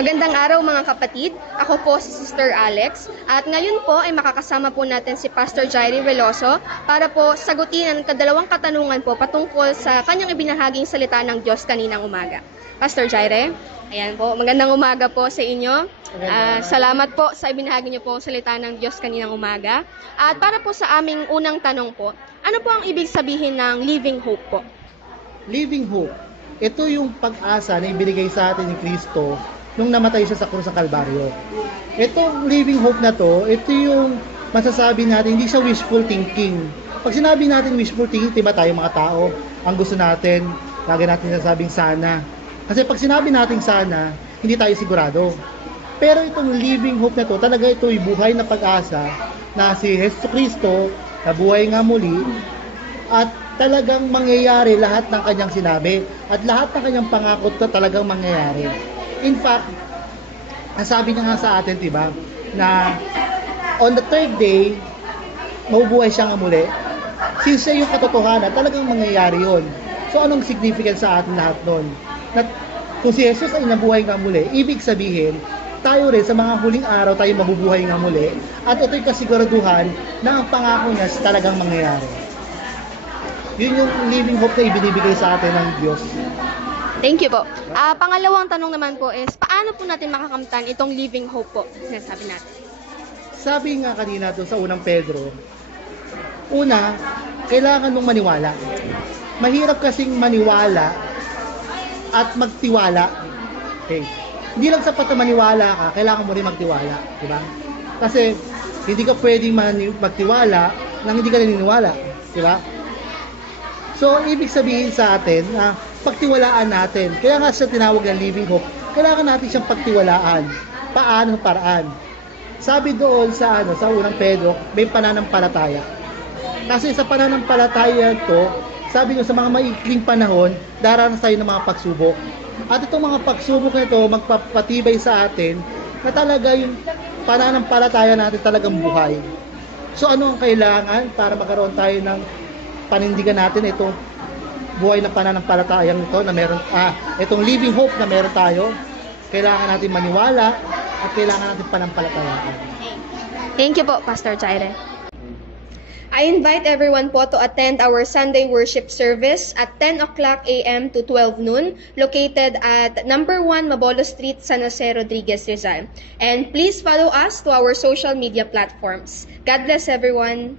Magandang araw mga kapatid, ako po si Sister Alex at ngayon po ay makakasama po natin si Pastor Jairi Veloso para po sagutin ang kadalawang katanungan po patungkol sa kanyang ibinahaging salita ng Diyos kaninang umaga. Pastor Jairi, ayan po, magandang umaga po sa inyo. Salamat po sa ibinahagi niyo po ang salita ng Diyos kaninang umaga. At para po sa aming unang tanong po, ano po ang ibig sabihin ng living hope po? Living hope, ito yung pag-asa na ibinigay sa atin ni Kristo nung namatay siya sa krus ng Kalbaryo. Itong living hope na to, ito yung masasabi natin, hindi siya wishful thinking. Pag sinabi natin wishful thinking, diba tayo mga tao, ang gusto natin, lagi natin sasabing sana. Kasi pag sinabi natin sana, hindi tayo sigurado. Pero itong living hope na to, talaga ito yung buhay na pag-asa na si Jesu Kristo, na buhay nga muli, at talagang mangyayari lahat ng kanyang sinabi at lahat ng kanyang pangako na talagang mangyayari. In fact, sabi niya nga sa atin, diba, na on the third day, mabubuhay siya nga muli. Since siya yung katotohanan, talagang mangyayari yon. So, anong significance sa atin lahat nun? Na, kung si Jesus ay nabuhay nga muli, ibig sabihin, tayo rin sa mga huling araw tayo mabubuhay nga muli at ito'y kasiguraduhan na ang pangako niya talagang mangyayari. Yun yung living hope na ibinibigay sa atin ng Diyos. Thank you po. Pangalawang tanong naman po is, paano po natin makakamtan itong living hope po na sinasabi natin? Sabi nga kanina doon sa unang Pedro, una, kailangan mong maniwala. Mahirap kasing maniwala at magtiwala. Okay. Hindi lang sapat na maniwala ka, kailangan mo rin magtiwala. Diba? Kasi, hindi ka pwedeng magtiwala nang hindi ka naniniwala. Diba? So, ibig sabihin sa atin na pagtiwalaan natin. Kaya nga siya tinawag ng living hope. Kailangan natin siyang pagtiwalaan. Paano paraan? Sabi doon sa unang Pedro, may pananampalataya. Kasi sa pananampalataya to, sabi doon sa mga maikling panahon, daranas tayo ng mga pagsubok. At itong mga pagsubok na ito, magpapatibay sa atin na talaga yung pananampalataya natin talagang buhay. So ano ang kailangan para magkaroon tayo ng panindigan natin itong buhay na pananampalatayang ito na meron, itong living hope na meron tayo? Kailangan natin maniwala at kailangan natin panampalatayaan. Thank you po, Pastor Jaire. I invite everyone po to attend our Sunday worship service at 10 o'clock a.m. to 12 noon, located at number 1 Mabolo Street, San Jose Rodriguez, Rizal. And please follow us to our social media platforms. God bless everyone.